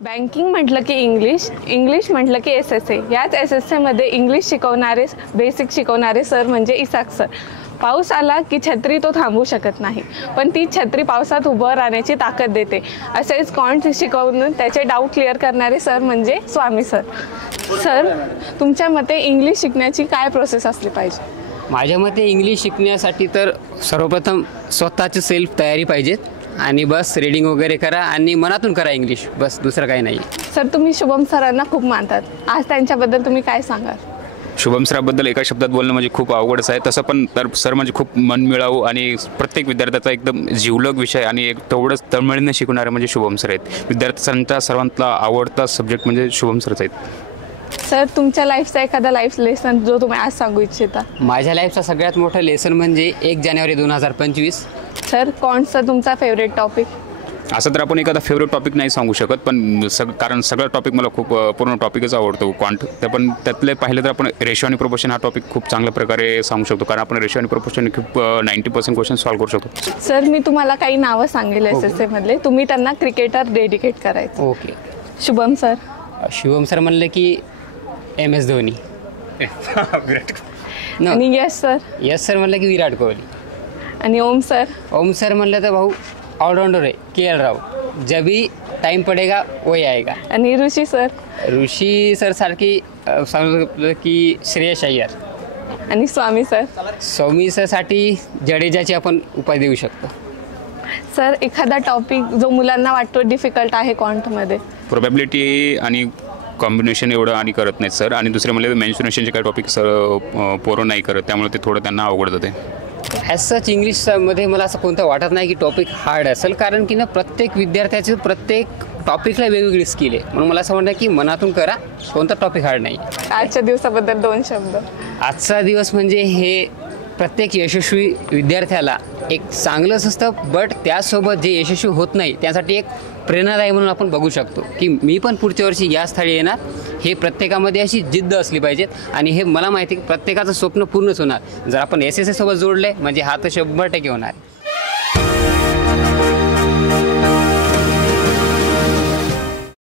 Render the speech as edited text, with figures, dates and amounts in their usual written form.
Banking म्हटलं की English, English म्हटलं की SSA. याच SSAमध्ये इंग्लिश शिकवणारे, बेसिक शिकवणारे सर म्हणजे इसाक सर. पाऊस आला की छत्री तो थांबवू शकत नाही, पण ती छत्री पावसात उभं राहण्याची ताकद देते. असेच कॉन्ट शिकवून त्याचे डाऊट क्लिअर करणारे सर म्हणजे स्वामी सर. सर, तुमच्या मते इंग्लिश शिकण्याची काय प्रोसेस असली पाहिजे? माझ्या मते इंग्लिश शिकण्यासाठी तर सर्वप्रथम स्वतःची सेल्फ तयारी पाहिजेत आणि बस रीडिंग वगैरे करा आणि मनातून करा इंग्लिश, बस दुसरं काही नाही. सर, तुम्ही शुभम सरांना खूप मानतात, आज त्यांच्याबद्दल तुम्ही काय सांगाल? शुभम सराबद्दल एका शब्दात बोलणं म्हणजे खूप अवघडच आहे. तसं पण तर सर म्हणजे खूप मनमिळावू आणि प्रत्येक विद्यार्थ्याचा एकदम जीवलग विषय आणि एक तेवढंच तळमळीने शिकवणारे म्हणजे शुभम सर आहेत. विद्यार्थ्यांचा सर्वांचा आवडता सब्जेक्ट म्हणजे शुभम सरच आहेत. सर, तुमच्या लाईफचा एखादा लाईफ लेसन जो तुम्ही आज सांगू इच्छिता? माझ्या लाईफचा सगळ्यात मोठं लेसन म्हणजे 1 जानेवारी 2025. सर, कोणचा तुमचा फेवरेट टॉपिक? असं तर आपण एखादा फेवरेट टॉपिक नाही सांगू शकत, पण कारण सगळं टॉपिक मला खूप पूर्ण टॉपिकच आवडतो क्वांट. तर पण त्यातले पाहिलं तर आपण रेशो आणि प्रोपोर्शन हा टॉपिक खूप चांगल्या प्रकारे सांगू शकतो, कारण आपण रेशो आणि प्रोपोर्शन खूप 90% क्वेश्चन सॉल्व्ह करू शकतो. सर, मी तुम्हाला काही नावं सांगेल SSA मधले, तुम्ही त्यांना क्रिकेटर डेडिकेट करायचं. Okay. Shubham sir. Shubham sir म्हणलं की MS धोनी. आणि यश सर. यस सर म्हणलं की विराट कोहली. आणि ओम सर. ओम सर म्हणलं तर भाऊ ऑलराउंडर आहे KL राव. जब भी टाइम पडेगा वही आएगा. आणि ऋषी सर. ऋषी सर सारखी सांगू की श्रेयस अय्यर. आणि स्वामी सर. स्वामी सरसाठी जडेजाची आपण उपाय देऊ शकतो. सर, एखादा टॉपिक जो मुलांना वाटतो डिफिकल्ट आहे क्वांटमध्ये? प्रोबॅबिलिटी आणि कॉम्बिनेशन एवढं आणि करत नाहीत सर. आणि दुसरे म्हणजे मेन्शुरेशनचे काही टॉपिक सर पोरं नाही करत, त्यामुळे ते थोडं त्यांना अवघड जाते. ॲज सच इंग्लिशमध्ये मला असं कोणतं वाटत नाही की टॉपिक हार्ड असेल, कारण की ना प्रत्येक विद्यार्थ्याचे प्रत्येक टॉपिकला वेगवेगळी स्किल आहे. म्हणून मला असं वाटतं की मनातून करा, कोणता टॉपिक हार्ड नाही. आजच्या दिवसाबद्दल 2 शब्द. आजचा दिवस म्हणजे हे प्रत्येक यशस्वी विद्यार्थ्याला एक चांगलंच असतं, बट त्यासोबत जे यशस्वी होत नाही त्यासाठी एक प्रेरणादायी म्हणून आपण बघू शकतो की मी पण पुढच्या वर्षी या स्थळी येणार. हे प्रत्येकामध्ये अशी जिद्द असली पाहिजेत आणि हे मला माहिती आहे की प्रत्येकाचं स्वप्न पूर्णच होणार जर आपण SSA सोबत जोडले, म्हणजे हा तर 100% होणार.